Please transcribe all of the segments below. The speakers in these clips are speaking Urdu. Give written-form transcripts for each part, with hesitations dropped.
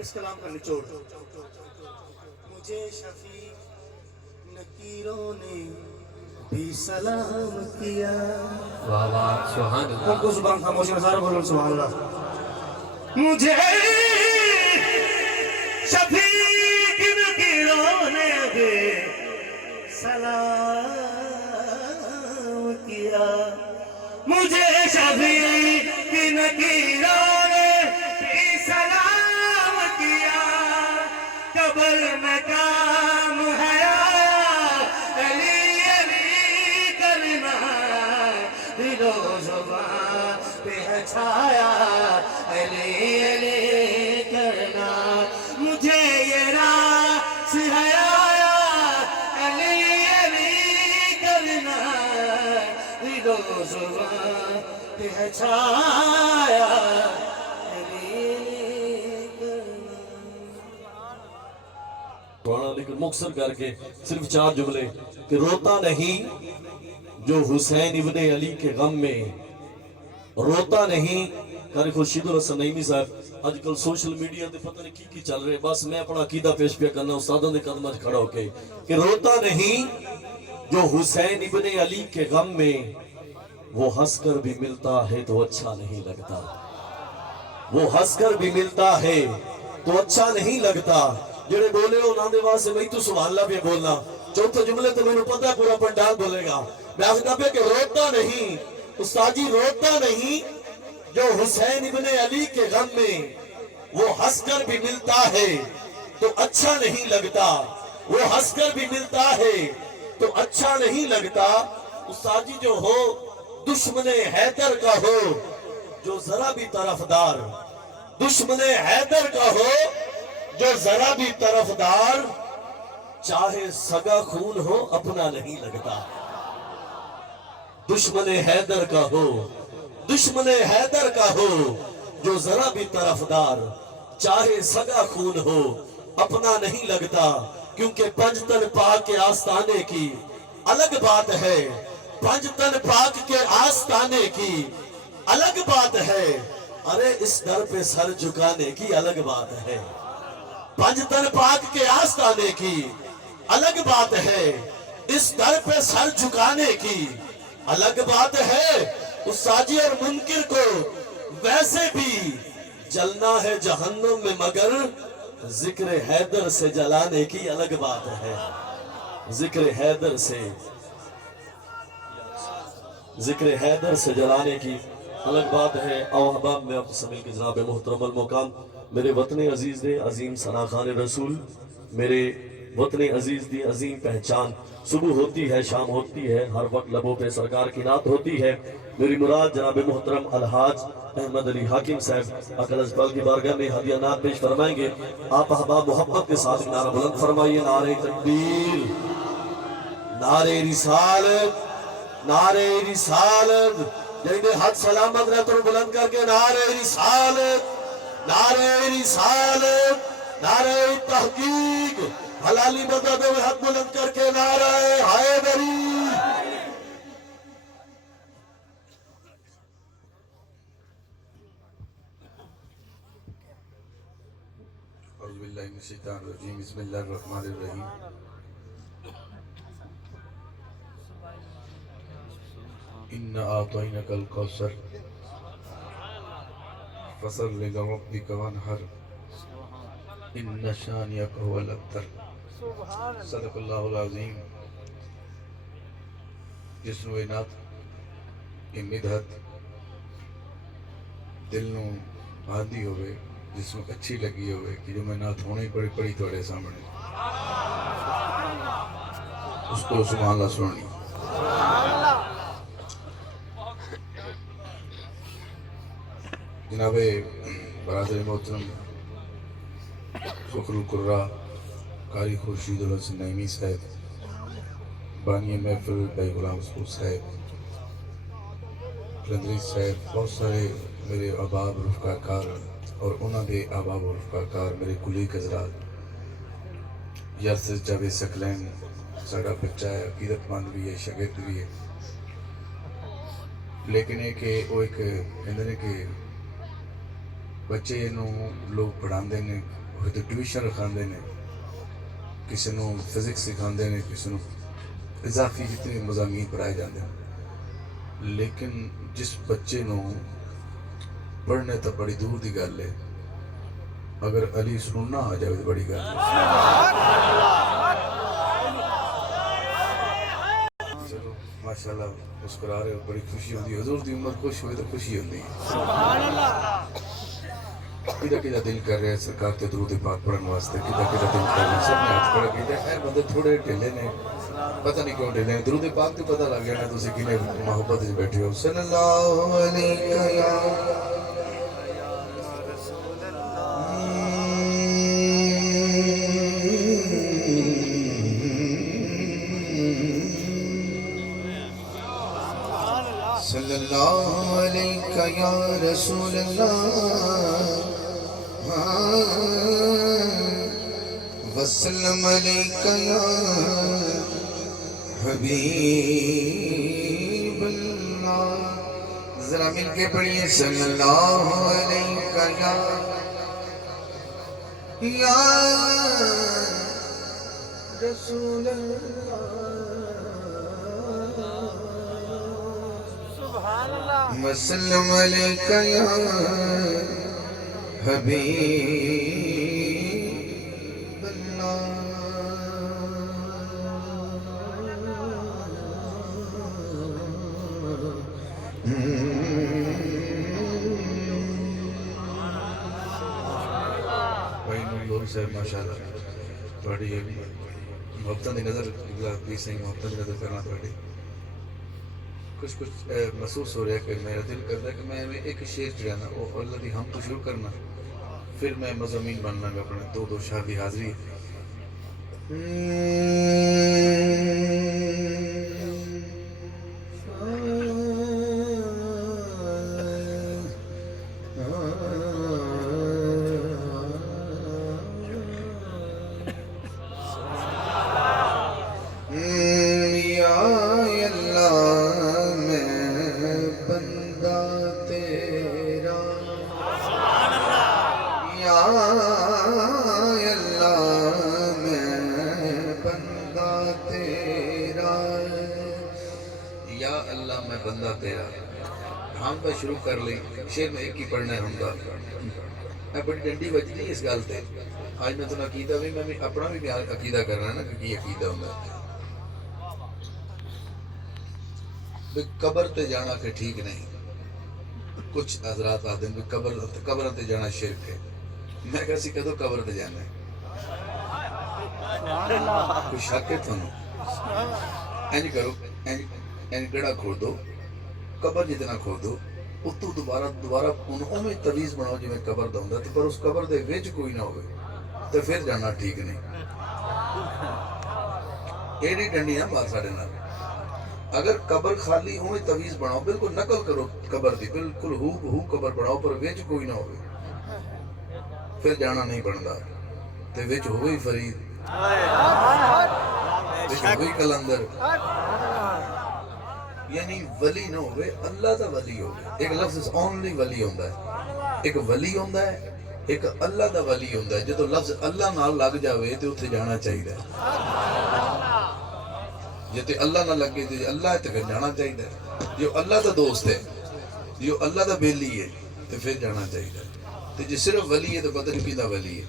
اس کلام کا نچوڑ مجھے شفیع نکیروں نے بھی سلام کیا. واہ واہ سبحان اللہ. کو زبان خاموشی میں سارے بولو سبحان اللہ. مجھے شفیع نکیروں نے بھی سلام کیا. مجھے شفیع نکیروں نے بھی سلام کیا. قبر میں کام ہے علی علی کرنا دل و زبان پہ ہے چھایا علی علی کرنا. مجھے یہ راز ہے آیا علی علی کرنا دل و زبان پہ ہے چھایا علی علی کرنا. پرانا لیکن مختصر کر کے صرف 4 جملے کہ روتا نہیں جو حسین ابن علی کے غم میں، روتا نہیں. قاری خورشید الحسن نعیمی صاحب آج کل سوشل میڈیا تے پتہ نہیں کی چل رہے. بس میں اپنا عقیدہ پیش پیا کرنا استادوں نے قدمہ کھڑا ہو کے کہ روتا نہیں جو حسین ابن علی کے غم میں، وہ ہنس کر بھی ملتا ہے تو اچھا نہیں لگتا. وہ ہنس کر بھی ملتا ہے تو اچھا نہیں لگتا. جڑے بولے ہو ناندے واسے میں تو سبحان اللہ بھی بولنا. چوتھے جملے تو میں نے پتہ پورا پنڈال بولے گا. میں آخر پہ کہ روتا نہیں استاد جی، روتا نہیں جو حسین ابن علی کے غم میں، وہ ہنس کر بھی ملتا ہے تو اچھا نہیں لگتا. وہ ہنس کر بھی ملتا ہے تو اچھا نہیں لگتا. استاد جی جو ہو دشمن حیدر کا ہو جو ذرا بھی طرفدار، دشمن حیدر کا ہو جو ذرا بھی طرفدار، چاہے سگا خون ہو اپنا نہیں لگتا. دشمن حیدر کا ہو، دشمن حیدر کا ہو جو ذرا بھی طرفدار، چاہے سگا خون ہو اپنا نہیں لگتا. کیونکہ پنجتن پاک کے آستانے کی الگ بات ہے، پنجتن پاک کے آستانے کی الگ بات ہے. ارے اس در پہ سر جھکانے کی الگ بات ہے. پنجتن پاک کے آستانے کی الگ بات ہے، اس در پہ سر جھکانے کی الگ بات ہے. اس ساجی اور منکر کو ویسے بھی جلنا ہے جہنم میں، مگر ذکر حیدر سے جلانے کی الگ بات ہے. ذکر حیدر سے، ذکر حیدر سے جلانے کی الگ بات ہے. او احباب میں آپ سمیل کی جناب محترم المقام میرے وطن عزیز دے عظیم ثناخان رسول، میرے وطن عزیز دی عظیم پہچان. صبح ہوتی ہے شام ہوتی ہے، ہر وقت لبوں پہ سرکار کی نعت ہوتی ہے. میری مراد جناب محترم الحاج احمد علی حاکم صاحب اقل ازبال کی بارگاہ میں ہدیہ نعت پیش فرمائیں گے. آپ احباب محبت کے ساتھ نعرہ بلند فرمائیے. نعرہ تکبیر، نعرہ رسالت، نعرہ رسالت. جنہیں حد سلامت رہتا ہوں بلند کر کے نعرہ رسالت، نعرہ رسالت، نعرہ تحقیق. حلالی مدد ہوئے حد بلند کر کے نعرہ حیدری. اعوذ باللہ من الشیطان الرجیم. بسم اللہ الرحمن الرحیم. اِنَّا أَعْطَيْنَكَ الْكَوْثَرَ فَصَلِّ لِرَبِّكَ وَانْحَرْ إِنَّ شَانِئَكَ هُوَ الْأَبْتَرُ. صدق اللہ العظیم. جس نو نعت یہ مدحت دل نو آدھی ہوئے، جس نو اچھی لگی ہوئے کہ جو میں نعت ہونے پڑی پڑی توڑے سامنے، اس کو سبحان اللہ سننی. جناب برادر محترم فخر القراء قاری خورشید الحسن نعیمی صاحب، بانی محفل بھائی غلام مسعود صاحب، قلندری صاحب، بہت سارے میرے احباب رفقا کار اور انہوں دے احباب و رفقا کار، میرے کلیگ حضرات، یاسر جاوید سکلین ساڑا بچہ ہے، عقیدت مند بھی ہے، شاگرد بھی ہے. لیکن ہے کہ وہ ایک کہندے نے کہ بچے نو لوگ پڑھاندے نے وہ تو ٹیوشن رکھاندے نے، کسی نو فزکس سکھاندے نے، کسی نو اضافی جتنے مضامین پڑھائے جاندے ہیں، لیکن جس بچے نو پڑھنے تو بڑی دور دی گل ہے، اگر علی سننا آ جائے تو بڑی گل ہے۔ چلو ماشاءاللہ مسکرا رہے ہو، بڑی خوشی ہوتی ہے، حضور دی امت خوش ہوئے تو خوشی ہوتی ہے۔ کدھا دل کر رہے ہیں سرکار تے درود پاک پڑھن واسطے، کدھا دل کر رہے ہیں، سب نے ہاتھ کھڑا کیتا ہے۔ اے بندے تھوڑے ڈھیلے نے، پتہ نہیں کیوں ڈھیلے نے، درود پاک تو پتہ لگ گیا نا تسی کنے محبت وچ بیٹھے ہو۔ صلی اللہ علیہ یا صلی اللہ علیہ یا رسول اللہ وسلم علیہ یا حبیب اللہ۔ ذرا مل کے پڑھیے صلی اللہ علیہ یا رسول اللہ وسلم علیہ یا حبیب اللہ۔ بھائی نور صاحب ماشاءاللہ تھوڑی محبتاں دی نظر اگلا پلیز صحیح محبتاں دی نظر کرنا تھوڑی کچھ محسوس ہو رہا ہے کہ میرا دل کرتا ہے کہ میں ایک شعر چڑھانا وہ اللہ دی ہم تو شروع کرنا، پھر میں مضامین بننا گا اپنے دو شاہ دی حاضری۔ بندہ تیرا ہم پہ شروع کر لیں، شعر میں ایک ہی پڑھنا ہے ہم کا۔ میں بڑی ڈنڈی بجی نہیں اس گل تے، آج میں تو عقیدہ بھی میں اپنا بھی عقیدہ کرنا ہے نا کہ کی عقیدہ ہوتا ہے۔ قبر تے جانا کہ ٹھیک نہیں، کچھ حضرات آتے ہیں قبر تے جانا شرک ہے۔ میں کہا سی کدو قبر تے جانا ہے، کوئی شک ہے تھانوں؟ اینج کرو، اینج گڑا کھول دو، قبر جتنا کھول دو، اتو دوبارہ اوویں تویز بناؤ جی میں قبر دا ہوندا تے پر اس قبر دے وچ کوئی نہ ہوئے تے پھر جانا ٹھیک نہیں۔ ایڈی ڈنڈی نہ مار ساڈے نال۔ اگر قبر خالی اوویں تویز بناؤ، بالکل نقل کرو قبر دی، بالکل ہو بہو قبر بناؤ پر وچ کوئی نہ ہوئے، پھر جانا نہیں بندا تے وچ ہوئے فرید، وچ ہوئے کلندر، یعنی ولی نہ ہوئے، اللہ دا ولی ہوئے۔ ایک لفظ اونلی ولی ہوندہ ہے، ایک ولی ہوندہ ہے، ایک اللہ دا ولی ہوندہ ہے۔ جدو لفظ اللہ نال لگ جاوے تو اتھے جانا چاہیے، جتے اللہ نہ لگے تو اللہ ہے تو پھر جانا چاہیے، جو اللہ دا دوست ہے، جو اللہ دا بیلی ہے تو پھر جانا چاہیے، تو جو صرف ولی ہے تو پتہ نہیں کیدا ولی ہے۔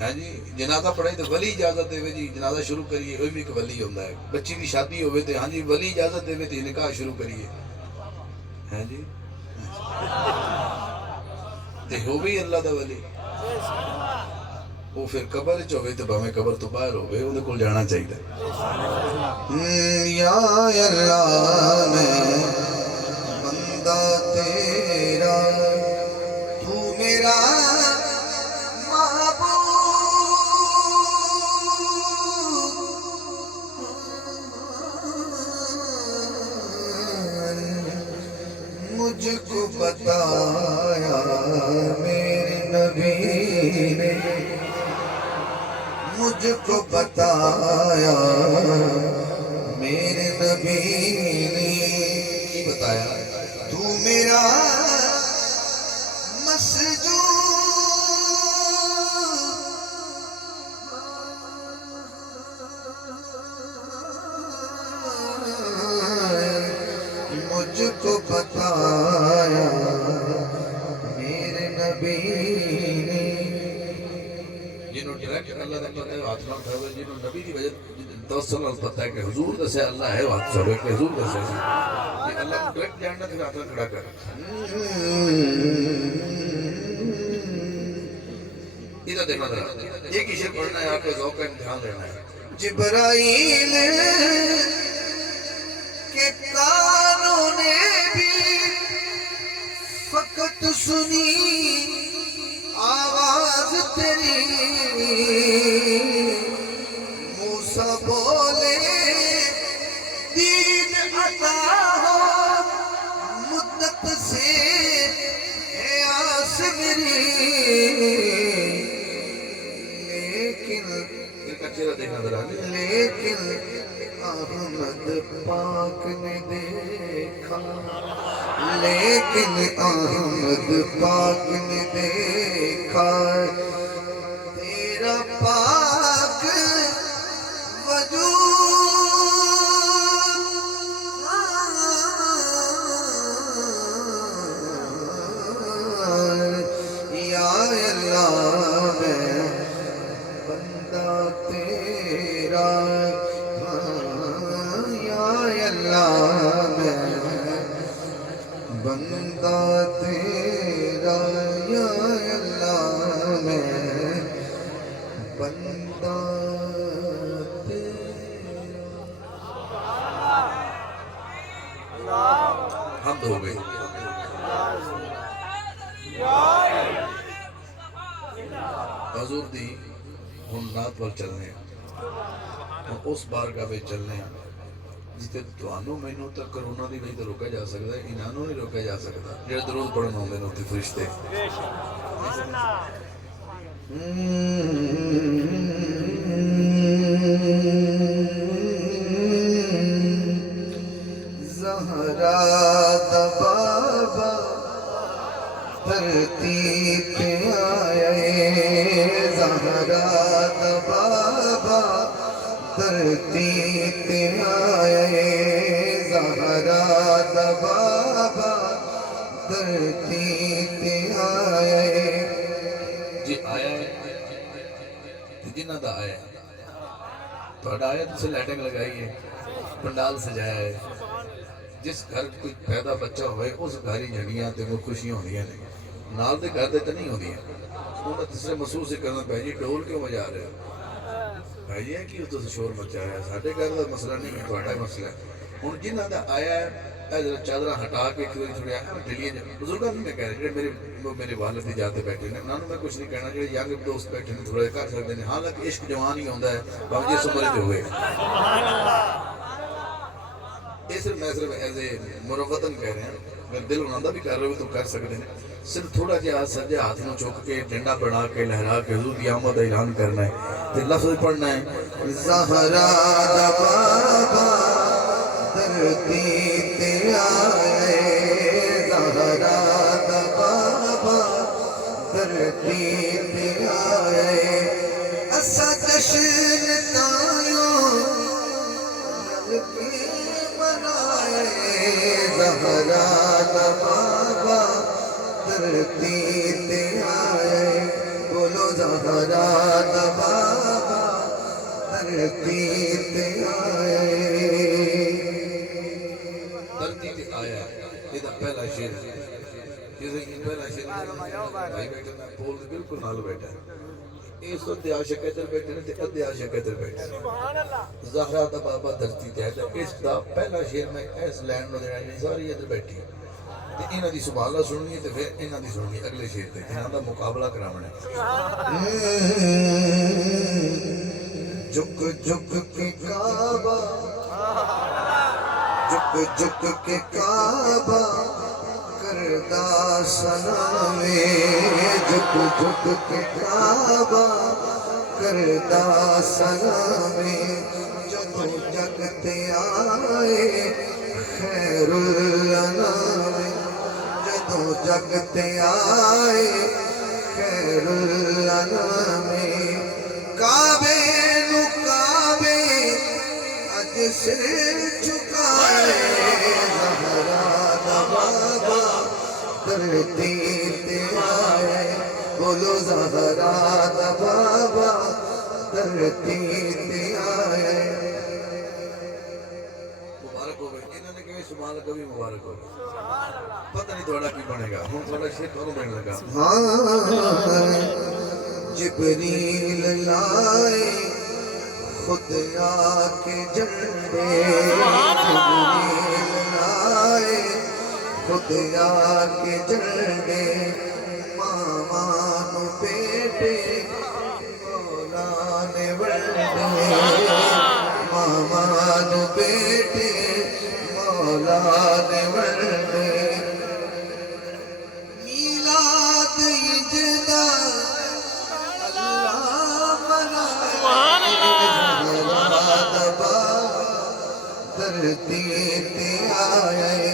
ہاں جی، جنازہ پڑھے تو ولی اجازت دے جی جنازہ شروع کریے، وہ بھی ایک ولی ہوندہ ہے۔ بچی بھی شادی ہوئے تو ہاں جی ولی اجازت دے تو نکاح شروع کریے، ہاں جی تے ہو بھی اللہ دا ولی، وہ پھر قبر چ ہوئے تو بھاویں قبر تو باہر ہوئے اودے کول جانا چاہیے۔ یا اللہ میں بندہ تیرا، تو میرا مجھ کو بتایا میرے نبی نے، مجھ کو بتایا میرے نبی نے، کی بتایا؟ تو میرا مسجود بتایا میرے نبی نے جنہوں ڈائریکٹ اللہ نے پتہ ہے ہاتھ نہ اٹھاوے جنہوں نبی دی وجہ توسل نال پتہ ہے کہ حضور دسے اللہ ہے ہاتھ چاہے کہ حضور دسے یہ اللہ کو ڈائریکٹ جاننا پھر ہاتھ کھڑا کر ادھر دیکھنا ذرا ایک ہی شعر پڑھنا ہے آپ کا ذوق کا امتحان لینا ہے جبرائیل کے کانوں نے بھی فقط سنی آواز تیری موسیٰ بولے دین عطا ہو مدت سے ہے آس میری لیکن چہرہ دیکھنا ذرا لیکن احمد پاک نے دیکھا لیکن احمد پاک نے دیکھا تیرا پاک وجود یا اللہ میں بندہ تیرا یا اللہ میں بندہ تیرا یا اللہ میں بندہ ہم ہو گئے حضور دی ہم نات پر چلنے ہم اس بارگاہ پہ چلنے جتے توانوں مینوں تک کرونا دی وجہ روکا جا سکتا ہے انہوں نہیں روکا جا سکتا جڑے درود پڑھنا ہوندے نے فرشتے زہرا دا بابا دھرتی پہ آئے زہرا دا بابا دھرتی پہ آئے زہرا دا بابا دھرتی پہ آئے جی آیا ہے جنہ دا آیا ہے تو آیا تو سے لائٹنگ لگائی ہے پنڈال سجایا ہے جس گھر کوئی پیدا بچہ ہوئے اس گھر ہی جھڑیاں تے وہ خوشیاں ہوندیاں نے نال دے گھر دے تے نہیں ہوندیاں انہاں تیسرے محسوس ہی کرنا پہ جی ڈول کیوں بجا رہے ہو بھائی ہے کہ تو شور مچایا ہے ساڈے گھر دا مسئلہ نہیں ہے تہاڈا مسئلہ ہے ہن جنہ دا آیا ہے اے ذرا چادر ہٹا کے کھوئی چھڑیا ہے ڈلیاں بزرگاں نہیں میں کہہ رہا جڑے میرے والد دی جاتے بیٹھے نے انہاں نوں میں کچھ نہیں کہنا جڑے ینگ دوست بیٹھے نے تھوڑے کر سکدے نے حالانکہ عشق جوان ہی ہوندا ہے باوجہ جس عمر تے ہوئے میں صرف ایز اے مروتن کہہ رہے ہیں اگر دل انہوں بھی کر رہے ہو تو کر سکتے ہیں صرف تھوڑا جہا سجے ہاتھ میں چک کے ڈنڈا بنا کے لہرا کے حضور کی آمد اعلان کرنا ہے تو لفظ پڑھنا ہے زہرا دا بابا دھرتی تے آئے زہرا دا بابا دھرتی تے آئے اسا جشن تایوں مل کے منائے زہرا دا بابا دھرتی تے آئے بولو زہرا دا بابا دھرتی تے آئے دھرتی تے آیا یہ دا پہلا شعر یہ پہلا شعر بھائی بیٹھے میں پول دے بالکل نال بیٹھا ہے اس ادھے عاشق ادھر بیٹھے نے تے ادھے عاشق ادھر بیٹھے زہرا دا بابا دھرتی تے آیا اس دا پہلا شعر میں اس لینڈ نو دینا ساری ادھر بیٹھی تے انہاں دی سبحان اللہ سننی ہے تے پھر انہاں دی سننی اگلے شعر تے انہاں دا مقابلہ کراونا ہے جھک جھک کے کعبہ جھک جھک کے کعبہ کردا سلامے جھک جھک کے کعبہ کردا سلامے جدوں جگ تے آئے خیر الانام جدوں جگ تے آئے خیر الانام کعبے نو کعبے اج سر جھکائے زہرا دا دھرتی تے آئے بولو زہرا دا بابا دھرتی تے آئے مبارک ہوئے انہوں نے کہے شمال کو بھی مبارک ہوئے پتہ نہیں تھوڑا کی بنے گا ہوں تھوڑا شیر تھوڑا بنے لگا جبریل لائے خود آ کے جھنڈے جبریل لائے خود آ کے جھنڈے ماما نو بیٹے مولا نے ونڈے ماما نو بیٹے مولا نے ونڈے میلاد اجدا دھرتی تے آئے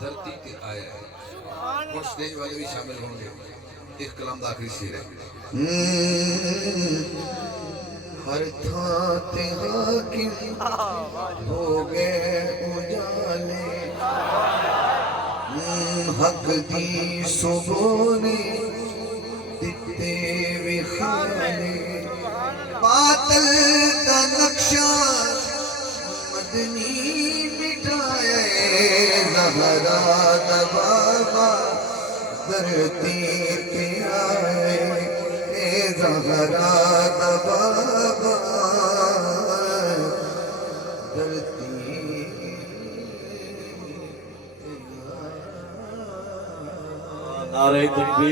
دھرتی تے آئے اور سٹیج والے بھی شامل ہوں گے ایک کلام دا آخری شیر ہے ہر تھاں تے حاکم ہو گئے اجالے حق دی صبح دتے وخالے باطل دا نقشہ مدنی مٹائے زہرا دا بابا دھرتی پہ آئے اے زہرا دا بابا دھرتی نعرہ تکبیر